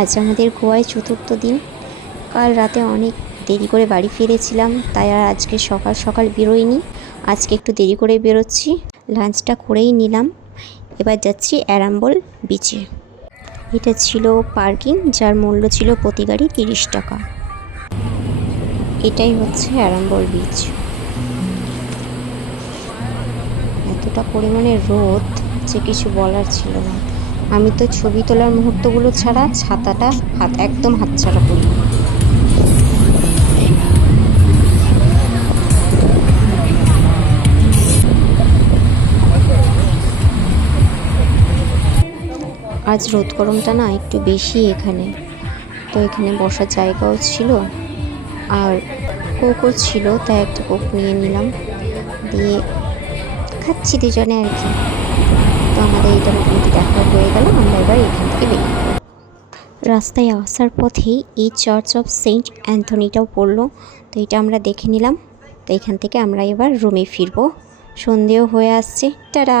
আজ আমাদের গোয়ায় চতুর্থ দিন। কাল রাতে অনেক দেরি করে বাড়ি ফিরেছিলাম, তাই আর আজকে সকাল সকাল বেরোইনি। আজকে একটু দেরি করে বেরোচ্ছি, লাঞ্চটা করেই নিলাম। এবার যাচ্ছি অ্যারাম্বল বিচে। এটা ছিল পার্কিং, যার মূল্য ছিল প্রতি গাড়ি 30 টাকা। এটাই হচ্ছে অ্যারাম্বল বিচ। এতটা পরিমাণে রোদ যে কিছু বলার ছিল না। আমি তো ছবি তোলার মুহূর্তগুলো ছাড়া ছাতাটা একদম হাতছাড়া করি। আজ রোদ গরমটা না একটু বেশি এখানে। তো এখানে বসার জায়গাও ছিল আর কোকও ছিল, তাই একটা কোক নিয়ে নিলাম, দিয়ে খাচ্ছি দুজনে আর কি। তো আমাদের এটা মোটামুটি দেখা হয়ে গেল, আমরা এবার এখান থেকে বেরিয়ে পড়ব। রাস্তায় আসার পথেই এই চার্চ অফ সেন্ট অ্যান্থনিটাও পড়লো, তো এটা আমরা দেখে নিলাম। তো এখান থেকে আমরা এবার রুমে ফিরবো, সন্ধেও হয়ে আসছে। টাটা।